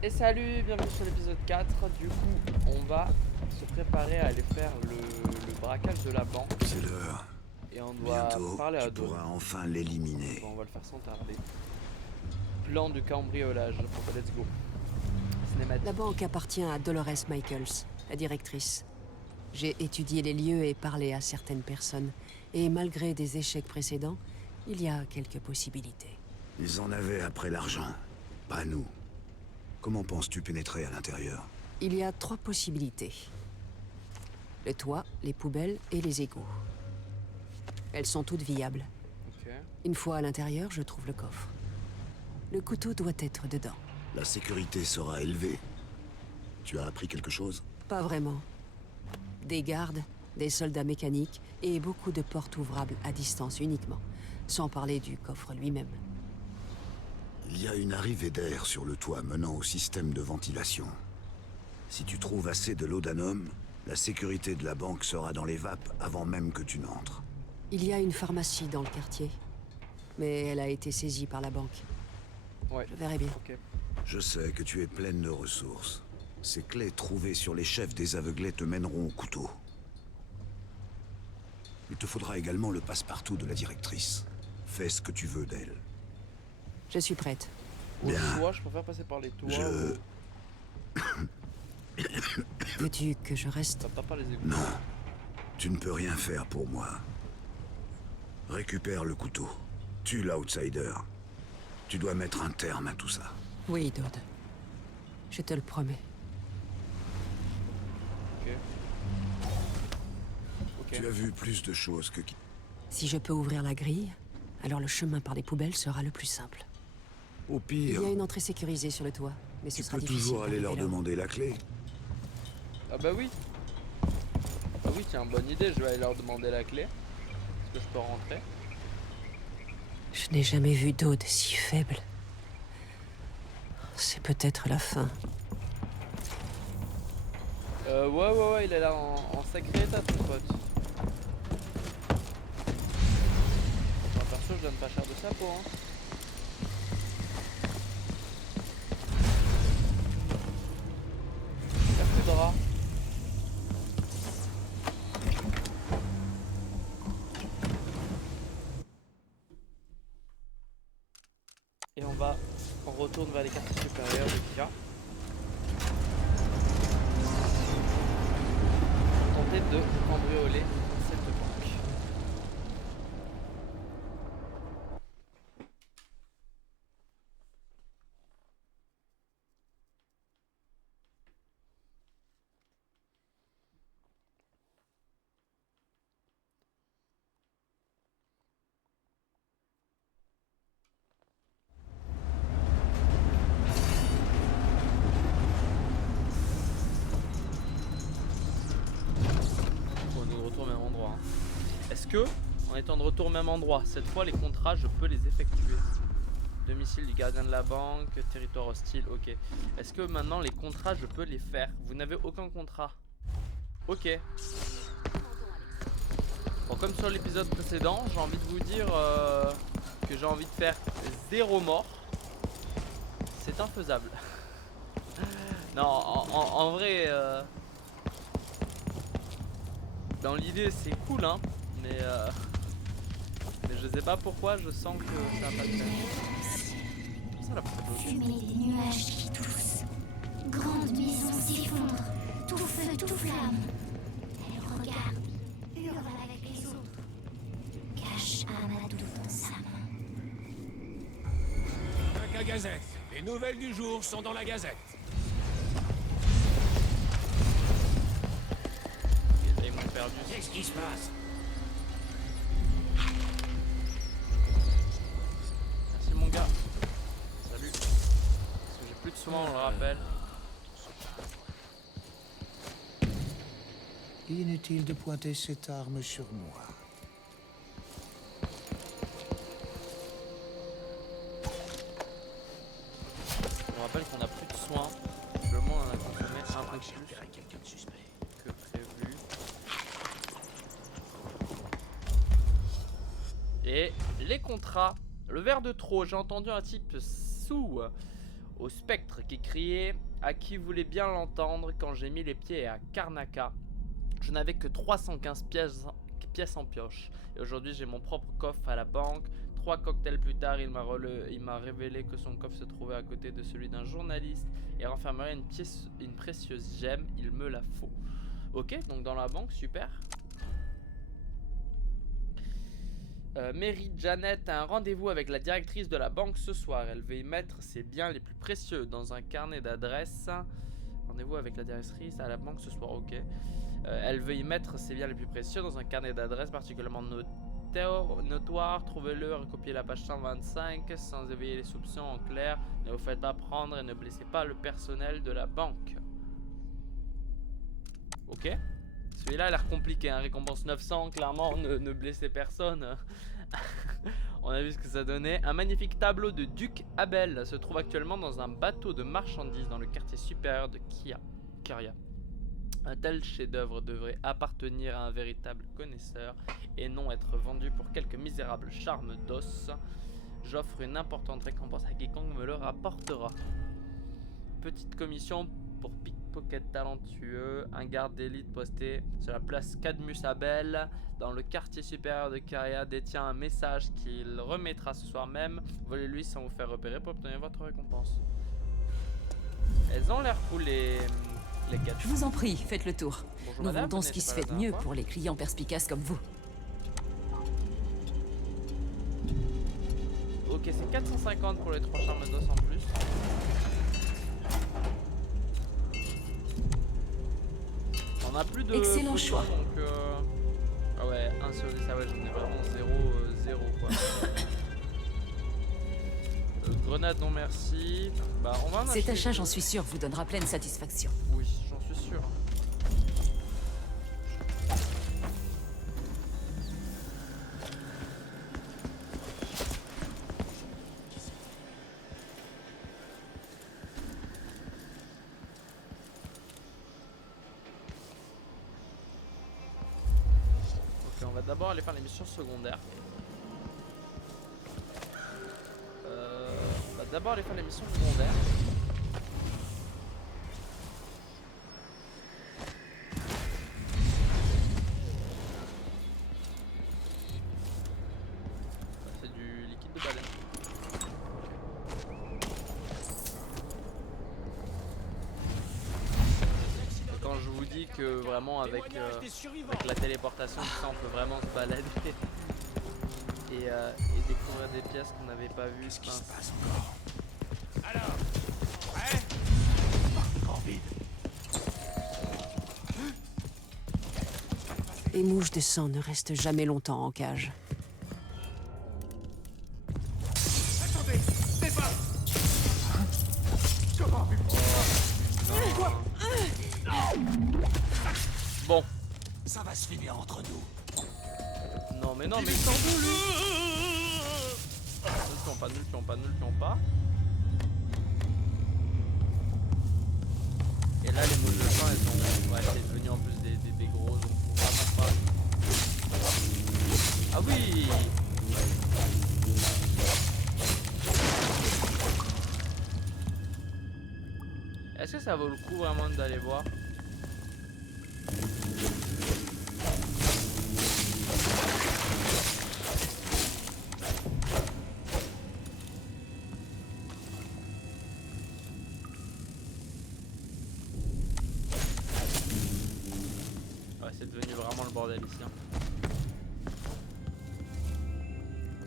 Et salut, bienvenue sur l'épisode 4. Du coup, on va se préparer à aller faire le braquage de la banque. C'est l'heure. Et on doit Bientôt, parler à tu Dawn. pourras enfin l'éliminer. Bon, on va le faire sans tarder. Plan de cambriolage. Bon, let's go. La Cinématique. banque appartient à Dolores Michaels, la directrice. J'ai étudié les lieux et parlé à certaines personnes. Et malgré des échecs précédents, il y a quelques possibilités. Ils en avaient après l'argent. Pas nous. Comment penses-tu pénétrer à l'intérieur? Il y a 3 possibilités. Le toit, les poubelles et les égouts. Elles sont toutes viables. Ok. Une fois à l'intérieur, je trouve le coffre. Le couteau doit être dedans. La sécurité sera élevée. Tu as appris quelque chose? Pas vraiment. Des gardes, des soldats mécaniques et beaucoup de portes ouvrables à distance uniquement. Sans parler du coffre lui-même. Il y a une arrivée d'air sur le toit menant au système de ventilation. Si tu trouves assez de laudanum, la sécurité de la banque sera dans les vapes avant même que tu n'entres. Il y a une pharmacie dans le quartier. Mais elle a été saisie par la banque. Ouais. Je verrai bien. Ok. Je sais que tu es pleine de ressources. Ces clés trouvées sur les chefs des aveuglés te mèneront au couteau. Il te faudra également le passe-partout de la directrice. Fais ce que tu veux d'elle. Je suis prête. Au Bien. toit, je préfère passer par les toits. Je... Veux-tu que je reste? T'as pas les égouts. Non. Tu ne peux rien faire pour moi. Récupère le couteau. Tue l'outsider. Tu dois mettre un terme à tout ça. Oui, Dodd. Je te le promets. Ok. Ok. Tu as vu plus de choses que... Si je peux ouvrir la grille, alors le chemin par les poubelles sera le plus simple. Au Il y pire, a une entrée sécurisée sur le toit, mais ce tu sera peux difficile toujours aller leur d'arriver là-haut. demander la clé. Ah bah oui. Ah oui, tiens, bonne idée. Je vais aller leur demander la clé. Est-ce que je peux rentrer? Je n'ai jamais vu Dodd si faible. C'est peut-être la fin. Ouais, il a l'air en sacré état, ton pote. Enfin, perso, je donne pas cher de sa peau, hein. Il y a plus de draps. Et on retourne vers les quartiers supérieurs de Kira. Pour tenter de cambrioler cette banque. On est de retour au même endroit, hein. Est-ce que, en étant de retour au même endroit, cette fois les contrats, je peux les effectuer? Domicile du gardien de la banque, territoire hostile, ok. Est-ce que maintenant les contrats, je peux les faire? Vous n'avez aucun contrat. Ok. Bon, comme sur l'épisode précédent, j'ai envie de vous dire que j'ai envie de faire 0 mort. C'est infaisable. Non, en vrai, dans l'idée c'est cool, hein, mais je sais pas pourquoi, je sens que ça va pas le faire. Ça la fait Fumée des nuages qui toussent. Grande maison s'effondre. Tout feu, tout flamme. Elle regarde, hurle avec les autres. Cache Amadou dans sa main. La Gazette. Les nouvelles du jour sont dans la Gazette. Ils m'ont perdu. Qu'est-ce qui se passe? Merci mon gars. Salut. Parce que j'ai plus de soins, on le rappelle. Inutile de pointer cette arme sur moi. On rappelle qu'on a plus de soins. Simplement on en a consommé un peu plus Quelqu'un de suspect. que prévu. Et les contrats. Le verre de trop, j'ai entendu un type sous Au spectre qui criait à qui voulait bien l'entendre quand j'ai mis les pieds à Karnaca. Je n'avais que 315 pièces en pioche. Et aujourd'hui j'ai mon propre coffre à la banque. 3 cocktails plus tard, il m'a révélé que son coffre se trouvait à côté de celui d'un journaliste et renfermerait une précieuse gemme. Il me la faut. Ok, donc dans la banque, super. Mary Janet a un rendez-vous avec la directrice de la banque ce soir. Elle veut y mettre ses biens les plus précieux dans un carnet d'adresses. Rendez-vous avec la directrice à la banque ce soir, ok. Elle veut y mettre ses biens les plus précieux dans un carnet d'adresses particulièrement notoire. Trouvez-le, recopiez la page 125 sans éveiller les soupçons en clair. Ne vous faites pas prendre et ne blessez pas le personnel de la banque. Ok. Celui-là a l'air compliqué, hein. Récompense 900, clairement, ne blessez personne. On a vu ce que ça donnait. Un magnifique tableau de Duc Abel se trouve actuellement dans un bateau de marchandises dans le quartier supérieur de Kyria. Un tel chef-d'œuvre devrait appartenir à un véritable connaisseur et non être vendu pour quelques misérables charmes d'os. J'offre une importante récompense à quiconque me le rapportera. Petite commission pour pickpocket talentueux. Un garde d'élite posté sur la place Cadmus Abel dans le quartier supérieur de Kyria détient un message qu'il remettra ce soir même. Volez-lui sans vous faire repérer pour obtenir votre récompense. Elles ont l'air cool les quêtes. Je vous en prie, faites le tour. Bonjour, Nous madame, vendons ce qui se fait de mieux pour les clients perspicaces comme vous. Ok, c'est 450 pour les 3 charmes d'os en plus. On a plus de Excellent potions, choix. donc ah ouais, 1 sur 10, ah ouais, j'en ai vraiment 0 quoi. Grenade non merci. Bah on va en acheter. Cet achat, j'en suis sûr, vous donnera pleine satisfaction. Oui, j'en suis sûr. Ok, on va d'abord aller faire les missions secondaires. On va d'abord aller faire les missions secondaires. C'est du liquide de baleine. Et quand je vous dis que vraiment avec la téléportation, ça, on peut vraiment se balader et découvrir des pièces qu'on n'avait pas vues. Qu'est-ce qui se passe encore? Alors, prêt? Encore vide. Les mouches de sang ne restent jamais longtemps en cage. Attendez, départ. Comment? Bon, Ça va se finir entre nous. non mais ils s'en vont lui. Ne le tuons pas. Et là les mouches de sang elles sont... Ouais, c'est devenu en plus des gros, donc faut vraiment pas... Ah oui. Est-ce que ça vaut le coup vraiment d'aller voir? Ouais, c'est devenu vraiment le bordel ici. Hein.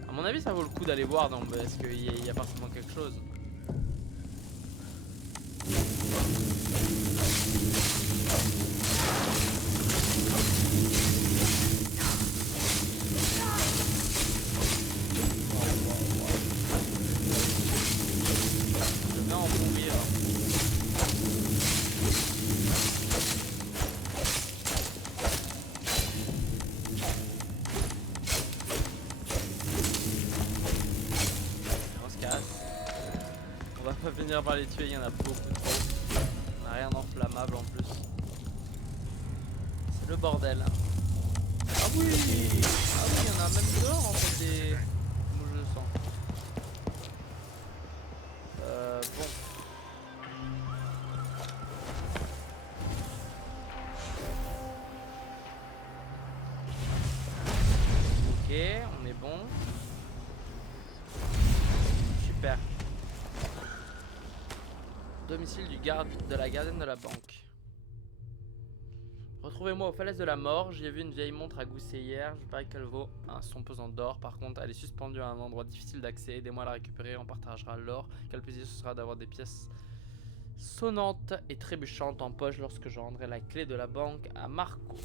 À mon avis, ça vaut le coup d'aller voir, donc, parce qu'il y a forcément quelque chose. Je vais en mourir. On se casse. On va pas finir par les tuer, il y en a beaucoup trop. On n'a rien d'enflammable en plus. C'est le bordel. Ah oui! Ah oui, il y en a même dehors en fait des mouches de sang. Bon. Domicile du garde de la gardienne de la banque. Retrouvez-moi aux falaises de la mort. J'y ai vu une vieille montre à gousset hier. Je parie qu'elle vaut son pesant d'or. Par contre, elle est suspendue à un endroit difficile d'accès. Aidez-moi à la récupérer. On partagera l'or. Quel plaisir ce sera d'avoir des pièces sonnantes et trébuchantes en poche lorsque je rendrai la clé de la banque à Marco.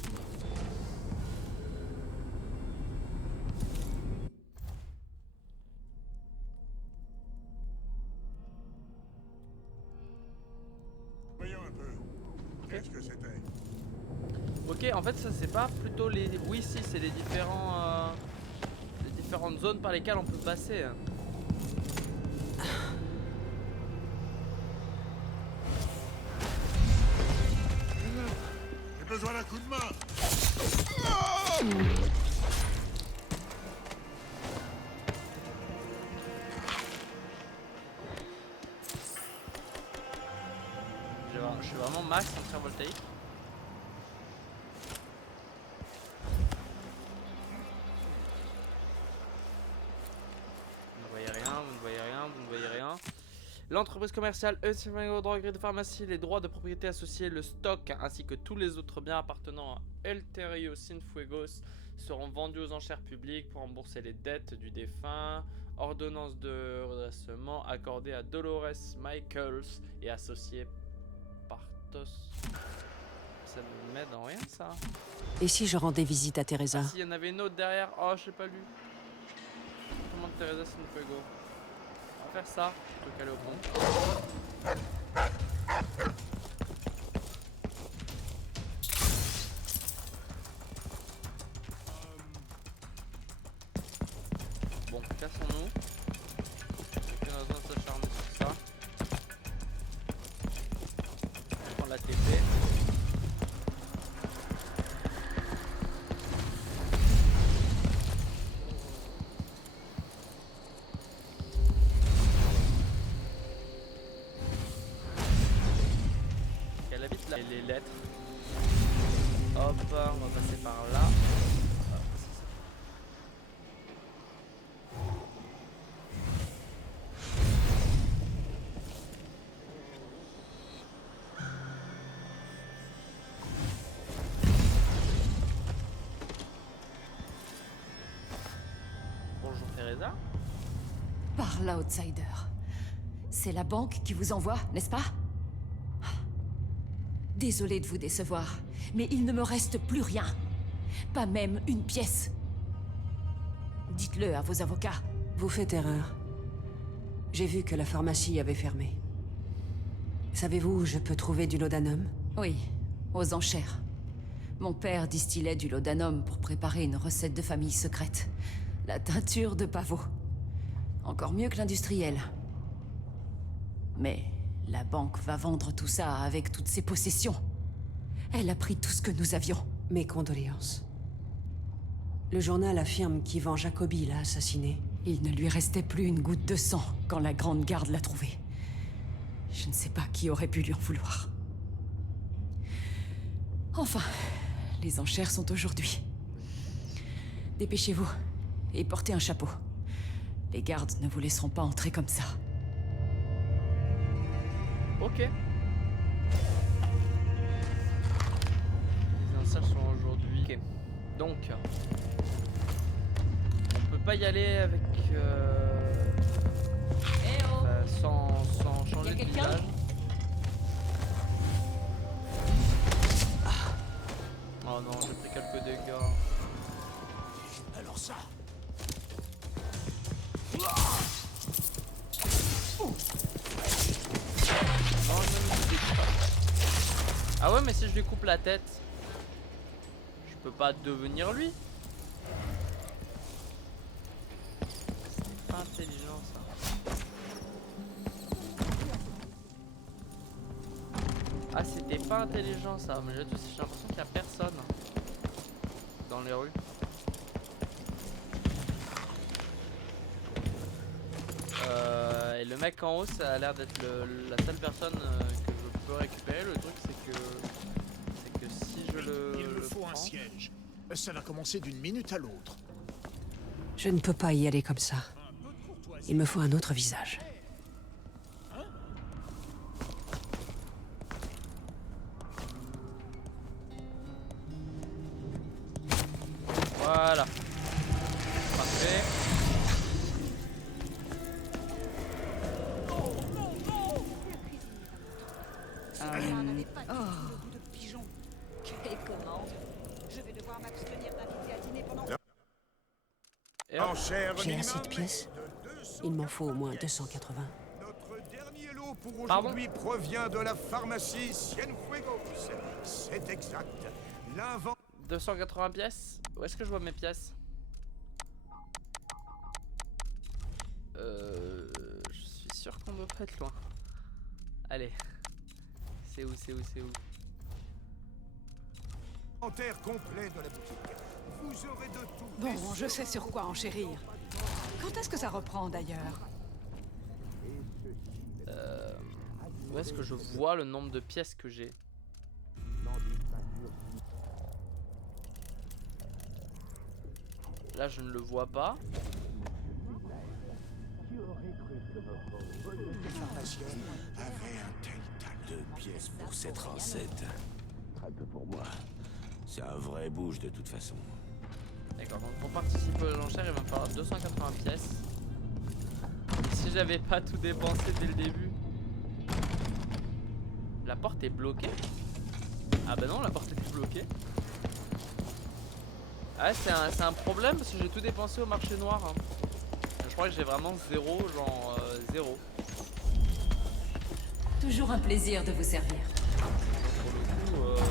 Voyons un peu. Qu'est-ce que c'était? Ok, en fait, ça c'est pas plutôt les. Oui, si, c'est les différentes zones par lesquelles on peut passer. J'ai besoin d'un coup de main. Je suis vraiment max en tir voltaïque. Vous ne voyez rien, vous ne voyez rien, vous ne voyez rien. L'entreprise commerciale Elterio droit de pharmacie, les droits de propriété associés, le stock ainsi que tous les autres biens appartenant à Elterio Cienfuegos seront vendus aux enchères publiques pour rembourser les dettes du défunt. Ordonnance de redressement accordée à Dolores Michaels et associés Partos. Ça ne m'aide en rien ça. Et si je rendais visite à Teresa? S'il y en avait une autre derrière, oh je sais pas lu. Comment Teresa Cienfuegos? On va faire ça, plutôt qu'aller au pont. Bon, cassons-nous. Aucune raison de s'acharner sur ça. On va prendre la TP. Elle habite là. Et les lettres. Hop, on va passer par là. Hop, c'est ça. Bonjour Teresa. Par l'outsider. C'est la banque qui vous envoie, n'est-ce pas? Désolé de vous décevoir, mais il ne me reste plus rien. Pas même une pièce. Dites-le à vos avocats. Vous faites erreur. J'ai vu que la pharmacie avait fermé. Savez-vous où je peux trouver du laudanum? Oui, aux enchères. Mon père distillait du laudanum pour préparer une recette de famille secrète. La teinture de pavot. Encore mieux que l'industriel. Mais la banque va vendre tout ça avec toutes ses possessions. Elle a pris tout ce que nous avions. Mes condoléances. Le journal affirme qu'Ivan Jacobi l'a assassiné. Il ne lui restait plus une goutte de sang quand la Grande Garde l'a trouvé. Je ne sais pas qui aurait pu lui en vouloir. Enfin, les enchères sont aujourd'hui. Dépêchez-vous et portez un chapeau. Les gardes ne vous laisseront pas entrer comme ça. Ok. Les enchères sont aujourd'hui. Ok. Donc, on peut pas y aller avec sans changer de visage. Oh non, j'ai pris quelques dégâts. Alors ça. Non, je ne découpe pas. Ah ouais, mais si je lui coupe la tête, je peux pas devenir lui. C'est pas intelligent ça. Ah, c'était pas intelligent ça. Mais j'ai l'impression qu'il y a personne dans les rues. Et le mec en haut, ça a l'air d'être la seule personne que je peux récupérer. Le truc, c'est que si je Il me le faut prends... un siège. Ça va commencer d'une minute à l'autre. Je ne peux pas y aller comme ça. Il me faut un autre visage. Cela n'avait pas du tout le goût de pigeon. Quelle commande. Je vais devoir m'abstenir d'inviter à dîner pendant... Et hop. Enchère J'ai minimum assez de pièces. de 200 Il m'en faut au moins pièces. 280. Notre dernier lot pour Pardon aujourd'hui provient de la pharmacie Cienfuegos. C'est exact. L'invent... 280 pièces. Où est-ce que je vois mes pièces? Je suis sûr qu'on doit pas être loin. Allez. C'est où, c'est où, c'est où? Inventaire complet de la boutique. Vous aurez de tout. Bon, je sais sur quoi enchérir. Quand est-ce que ça reprend d'ailleurs? Où est-ce que je vois le nombre de pièces que j'ai? Là, je ne le vois pas. Avait un tel talent. 2 pièces pour cette recette. Très peu pour moi. C'est un vrai bouge de toute façon. D'accord, donc pour participer aux enchères, il va me falloir 280 pièces. Et si j'avais pas tout dépensé dès le début. La porte est bloquée. Ah bah non, la porte est bloquée. Ah, c'est un problème parce que j'ai tout dépensé au marché noir. Hein. Je crois que j'ai vraiment zéro, genre zéro. Toujours un plaisir de vous servir. Pour le coup,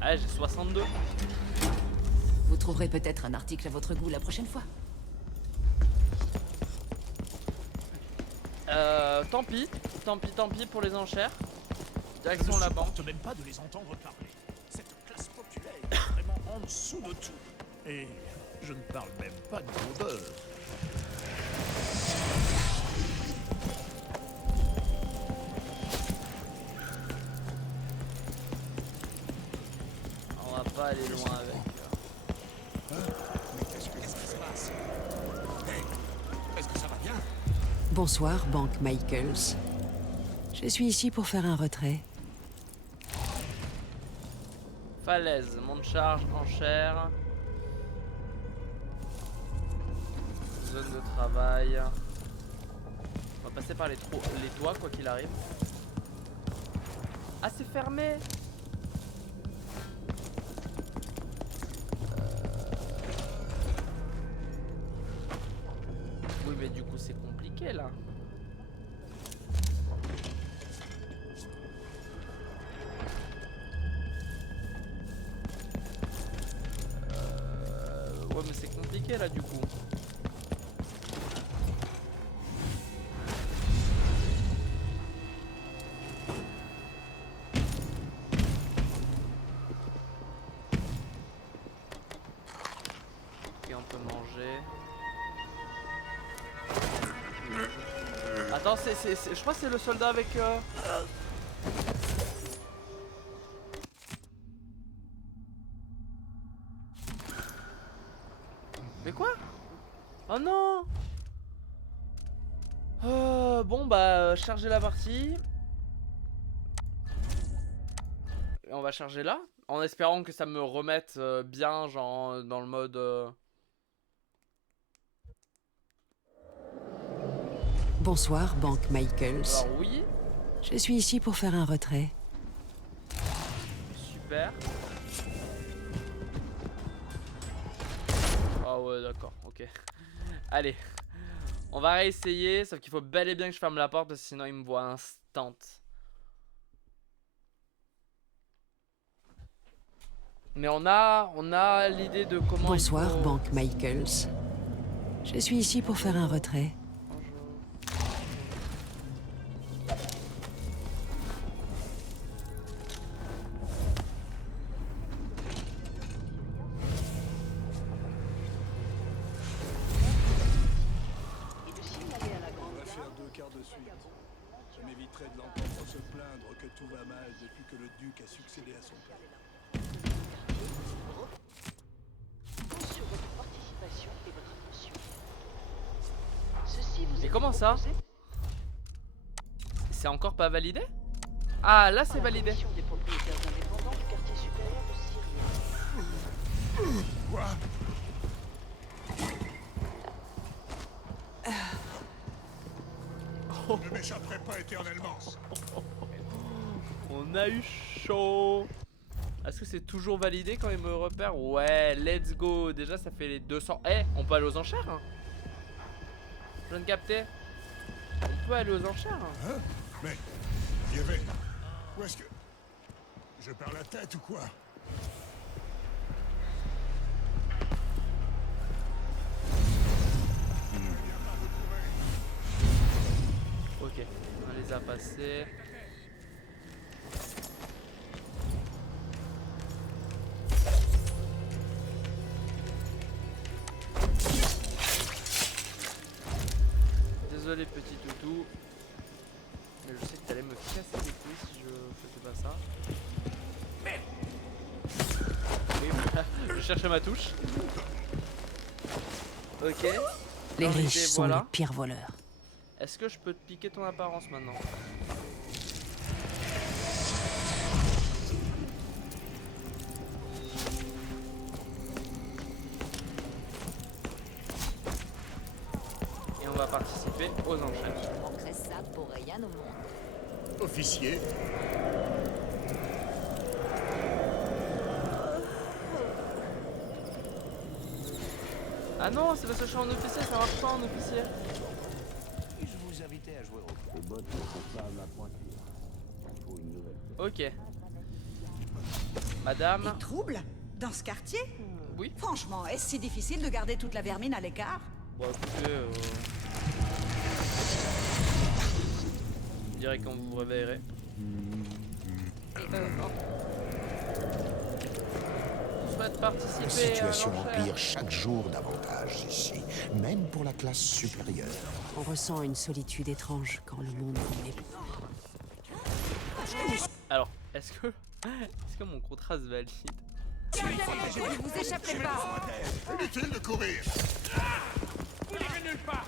ah, j'ai 62. Vous trouverez peut-être un article à votre goût la prochaine fois. Tant pis, tant pis pour les enchères. Direction Je la banque. supporte même pas de les entendre parler. Cette classe populaire est vraiment en dessous de tout. Et je ne parle même pas de gros beurre. On va pas aller loin avec. Mais qu'est-ce qui se passe? Hey, est-ce que ça va bien? Bonsoir, Banque Michaels. Je suis ici pour faire un retrait. Falaise, monte charge, enchère. Zone de travail. On va passer par les toits quoi qu'il arrive. Ah, c'est fermé. Oui, mais du coup c'est compliqué là. Ouais, mais c'est compliqué là du coup. Ok, on peut manger. Attends, je crois que c'est le soldat avec... Mais quoi? Oh non! Bon bah, charger la partie. Et on va charger là. En espérant que ça me remette bien, genre dans le mode... Bonsoir, Banque Michaels. Alors oui, Je suis ici pour faire un retrait. super. Ah ouais, d'accord, ok. Allez, on va réessayer, sauf qu'il faut bel et bien que je ferme la porte parce que sinon il me voit instant. Mais on a l'idée de comment Bonsoir, il faut... Banque Michaels. Je suis ici pour faire un retrait. On va faire 2 quarts de suite. Ça m'éviterait de l'entendre se plaindre que tout va mal depuis que le duc a succédé à son père. Sur votre participation et votre attention. Ceci vous Et est comment ça? proposé C'est encore pas validé? Ah, là c'est par la validé. Commission des propriétaires indépendants du quartier supérieur de Syrie. Quoi? Ne m'échapperai pas éternellement. On a eu chaud. Est-ce que c'est toujours validé quand il me repère? Ouais, let's go. Déjà, ça fait les 200. Eh, on peut aller aux enchères hein. Je viens de capter. On peut aller aux enchères hein. Mais, il y avait... Où est-ce que... Je perds la tête ou quoi? Ok, on les a passés. Désolé petit toutou. Mais je sais que t'allais me casser les couilles si je faisais pas ça. Oui, voilà, je cherchais ma touche. Ok. Les Dans riches l'idée, sont voilà. les pires voleurs. Est-ce que je peux te piquer ton apparence maintenant? Et on va participer aux enchères. On crée ça pour rien au monde. Officier. Ah non, c'est parce que je suis en officier, ça marche pas en officier. Je vous invitais à jouer au... Les bottes ne sont pas à ma pointure. Il faut une nouvelle. Ok. Madame. Des troubles dans ce quartier? Oui. Franchement, est-ce si difficile de garder toute la vermine à l'écart? Bon écoutez, je dirais quand vous vous réveillerez. Non. Je souhaite participer La situation à l'enchère. empire chaque jour davantage ici, même pour la classe supérieure. On ressent une solitude étrange quand le monde vous met. Alors, est-ce que mon contrat se valide? Vous échappez pas! Inutile de courir. Vous n'irez nulle part.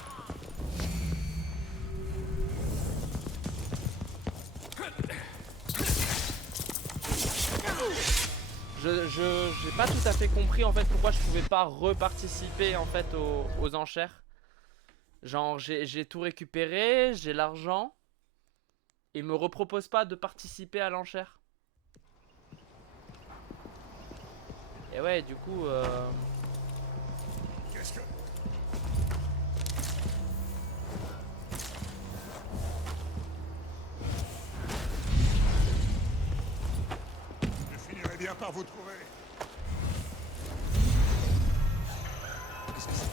J'ai pas tout à fait compris en fait pourquoi je pouvais pas reparticiper en fait aux enchères. Genre j'ai tout récupéré, j'ai l'argent. Et il me repropose pas de participer à l'enchère. Et ouais du coup Qu'est-ce que... Je finirai bien par vous trouver. Qu'est-ce que c'était?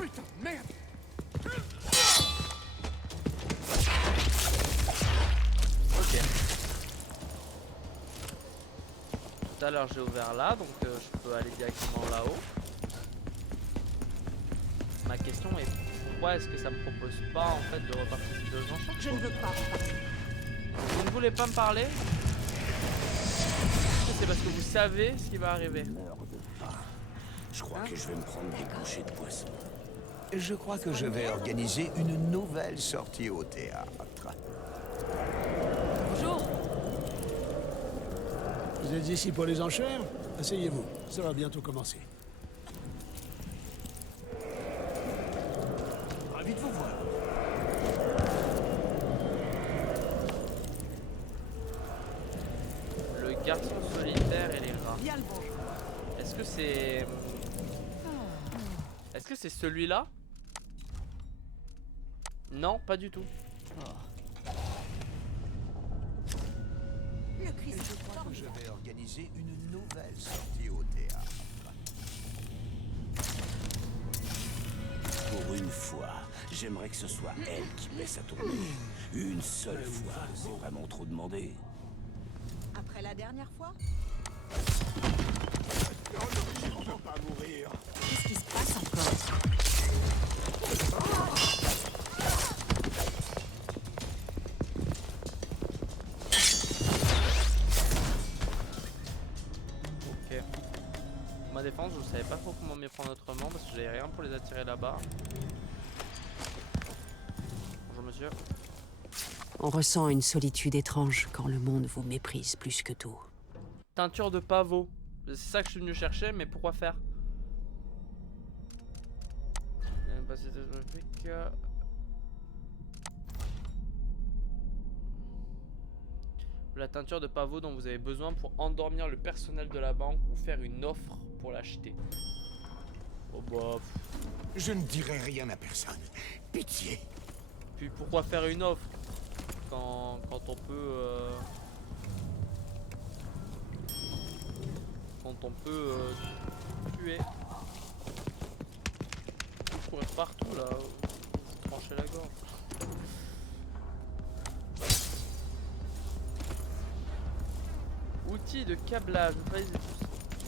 Putain, merde. ok. Tout à l'heure j'ai ouvert là donc je peux aller directement là-haut. Ma question est pourquoi est-ce que ça me propose pas en fait de reparticiper aux enchères? Je ne veux pas. Vous ne voulez pas me parler? C'est parce que vous savez ce qui va arriver. Je crois que je vais me prendre des bouchées de poisson. Je crois que je vais organiser une nouvelle sortie au théâtre. Bonjour. Vous êtes ici pour les enchères? Asseyez-vous, ça va bientôt commencer. Ravi de vous voir. Le garçon solitaire et les rats. Bien le bonjour. Est-ce que c'est... Est-ce que c'est celui-là? Non, pas du tout. Le Christ. Je crois que je vais organiser une nouvelle sortie au théâtre. Pour une fois, j'aimerais que ce soit elle qui paie sa tournée. Une seule fois, c'est vraiment trop demandé. Après la dernière fois? On ne peut pas mourir. Qu'est-ce qui se passe encore? Ok. ma défense, je savais pas trop comment m'y prendre autrement parce que j'avais rien pour les attirer là-bas. Bonjour monsieur. On ressent une solitude étrange quand le monde vous méprise plus que tout. Teinture de pavot. C'est ça que je suis venu chercher, mais pourquoi faire? La teinture de pavot dont vous avez besoin pour endormir le personnel de la banque ou faire une offre pour l'acheter. Oh bah... Je ne dirai rien à personne. Pitié. Puis pourquoi faire une offre quand on peut... Quand on peut tuer. Courir partout là, trancher la gorge. Outils de câblage, pas les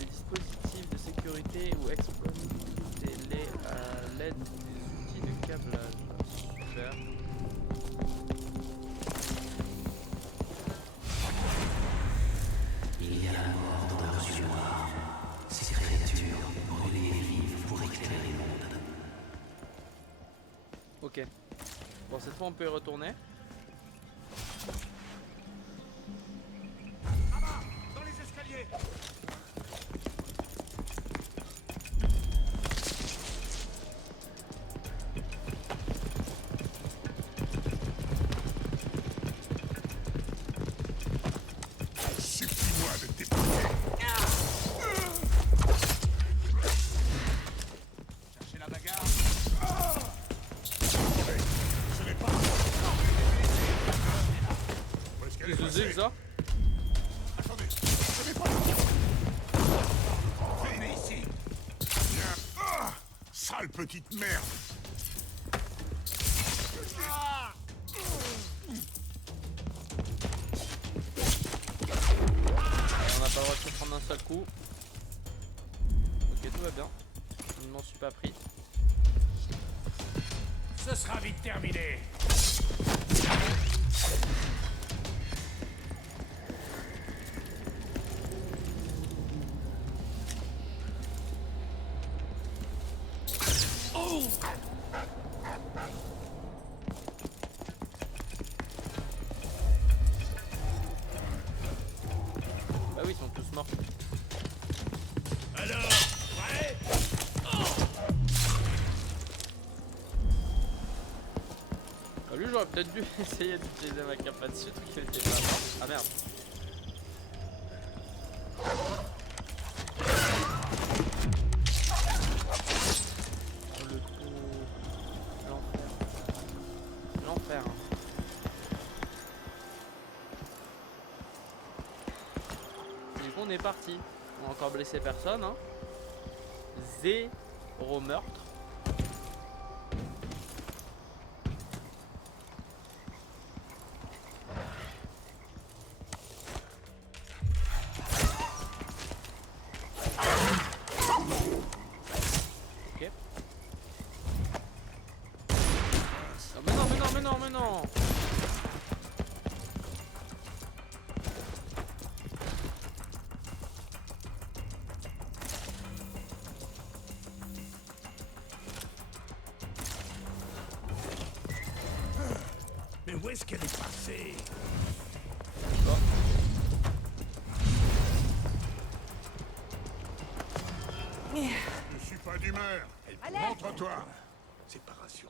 dispositifs de sécurité ou exploitez-les à l'aide des outils de câblage. Super. Il y a la mort dans leurs yeux noirs. Ces créatures brûlées et vives pour éclairer les mondes. Ok. Bon, cette fois on peut y retourner. Dans les escaliers. Supplie-moi de t'épouser. Cherchez la bagarre. Je n'ai pas. Où est-ce qu'elle est Qu'est-ce que c'est que ça? Attendez, je n'ai pas. Venez ici. Viens. Ah, sale petite merde. On n'a pas le droit de se prendre un seul coup. Ok, tout va bien. Je ne m'en suis pas pris. Ce sera vite terminé. Bah oui, ils sont tous morts. Alors, prêt? Bah lui, j'aurais peut-être dû essayer d'utiliser ma capa dessus, truc qui était pas mort. Ah merde. Oh, le coup. L'enfer. L'enfer. Du coup, on est parti. On a encore blessé personne. Hein. Zéro meurtre. Ok. Oh, mais non, mais non, mais non, mais non. Mais où est-ce qu'elle est passée? Bon. Je suis pas d'humeur. Montre-toi. C'est pas rassurant.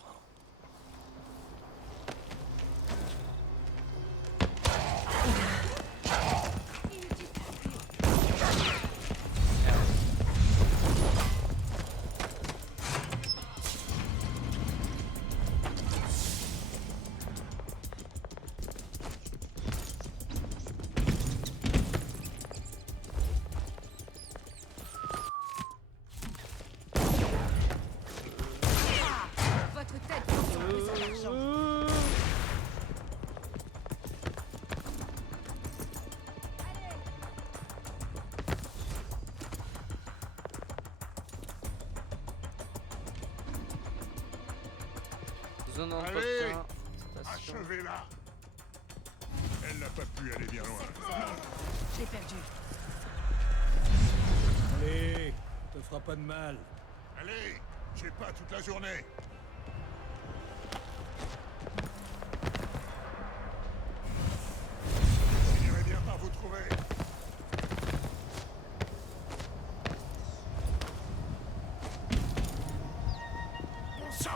Votre tête consomme plus d'argent. Zone Allez, d'entretien. Station. achevez-la. Elle n'a pas pu aller bien loin. Je l'ai perdu. Allez, te fera pas de mal. Allez, j'ai pas toute la journée. J'irai bien par vous trouver. Bon sang!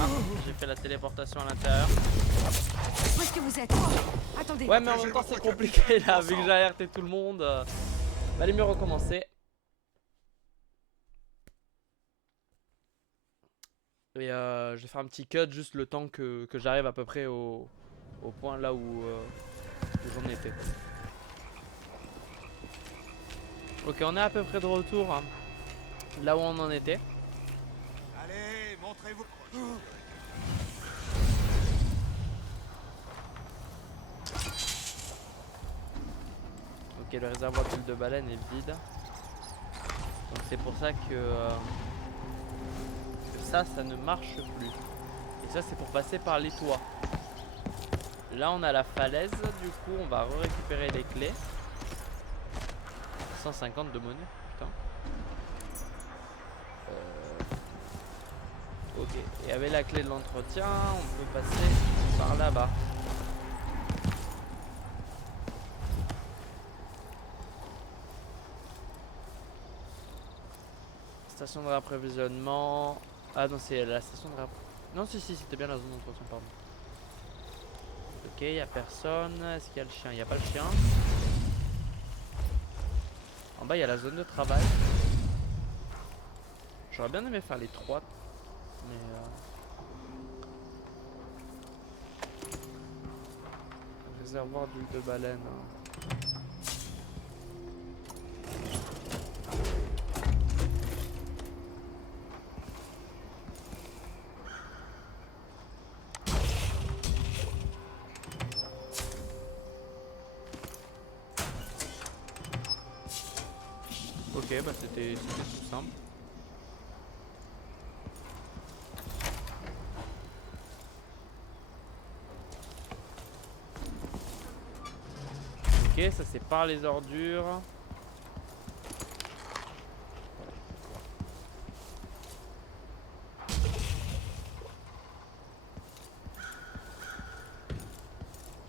Ah, j'ai fait la téléportation à l'intérieur. Où est-ce que vous êtes? Attendez. Ouais, mais en même temps c'est compliqué là, vu que j'ai alerté tout le monde. Valait mieux recommencer. Et je vais faire un petit cut juste le temps que j'arrive à peu près au point là où j'en étais. Ok, on est à peu près de retour hein, là où on en était. Allez, montrez-vous. Ok, le réservoir d'huile de baleine est vide. Donc c'est pour ça que ça ne marche plus. Et ça c'est pour passer par les toits. Là on a la falaise, du coup on va récupérer les clés. 150 de monnaie, putain. Ok, et avec la clé de l'entretien, on peut passer par là-bas. Station de réapprovisionnement. Ah non, c'est la station de réapprovisionnement. Non, si, c'était bien la zone d'entretien, pardon. Ok, y a personne. Est-ce qu'il y a le chien? Il n'y a pas le chien. En bas, il y a la zone de travail. J'aurais bien aimé faire les 3. Mais réservoir d'huile de baleine. Ok, bah c'était tout simple. Ok, ça c'est par les ordures.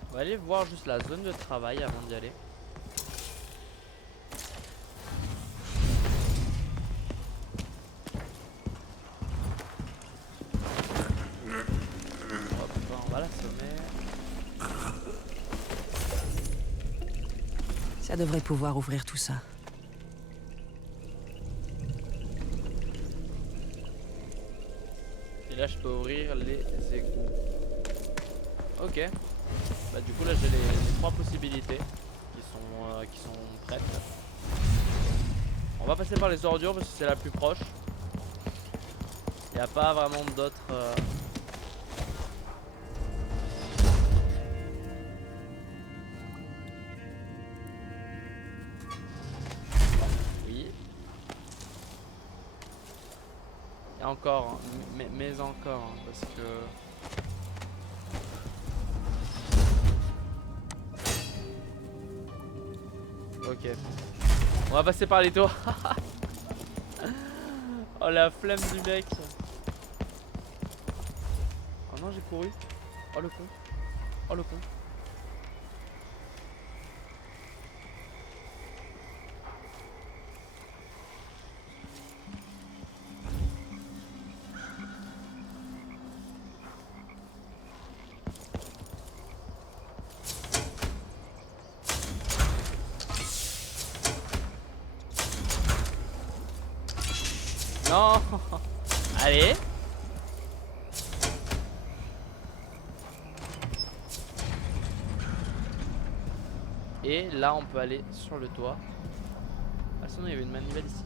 On va aller voir juste la zone de travail avant d'y aller. Hop, on va l'assommer. Ça devrait pouvoir ouvrir tout ça. Et là je peux ouvrir les égouts. Ok. Bah du coup là j'ai les 3 possibilités qui sont prêtes. On va passer par les ordures parce que c'est la plus proche. Il n'y a pas vraiment d'autres... Oui. Et encore, mais encore, hein, parce que... Ok. On va passer par les toits. Oh la flemme du mec. Oh non, j'ai couru. Oh le con. Oh le con. Non. Allez. Et là on peut aller sur le toit. Ah sinon il y avait une manivelle ici.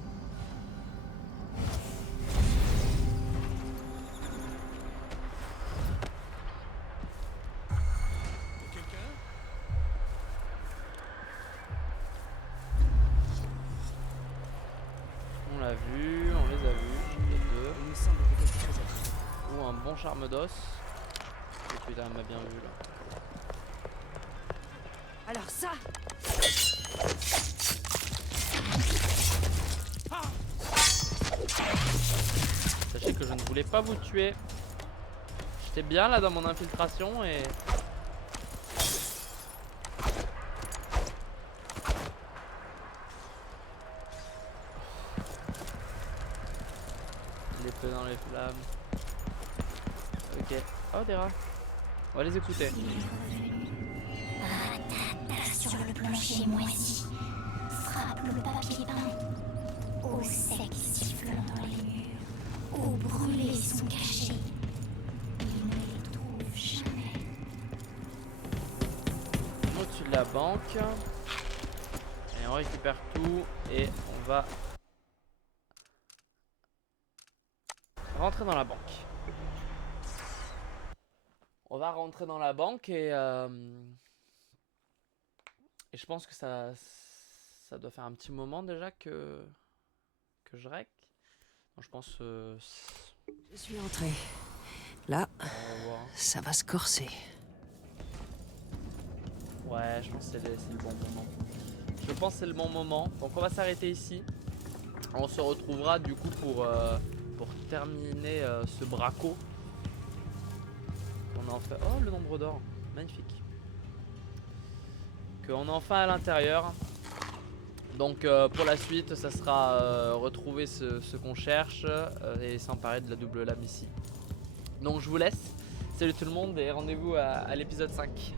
On l'a vu, on les a vus, les deux. Il me semble que quelque chose a changé. Ou un bon charme d'os. Oh putain, elle m'a bien vu là. Alors ça. Sachez que je ne voulais pas vous tuer. J'étais bien là dans mon infiltration et... Les feux dans les flammes. Ok. Oh des rats. On va les écouter. Sur le plancher moisi, frappe le papier peint. Eau sec sifflant dans les murs. Eau brûlée sont cachés. Ils ne les trouvent jamais. Au-dessus de la banque. Et on récupère tout et on va rentrer dans la banque. On va rentrer dans la banque et je pense que ça doit faire un petit moment déjà que je rec. Donc je pense... Je suis entré. Là, ça va se corser. Ouais, je pense que c'est le bon moment. Je pense que c'est le bon moment. Donc on va s'arrêter ici. On se retrouvera du coup pour terminer ce braco. On a enfin... Oh, le nombre d'or. Magnifique. On a enfin à l'intérieur. Donc pour la suite, ça sera retrouver ce qu'on cherche et s'emparer de la double lame ici. Donc je vous laisse. Salut tout le monde et rendez-vous à l'épisode 5.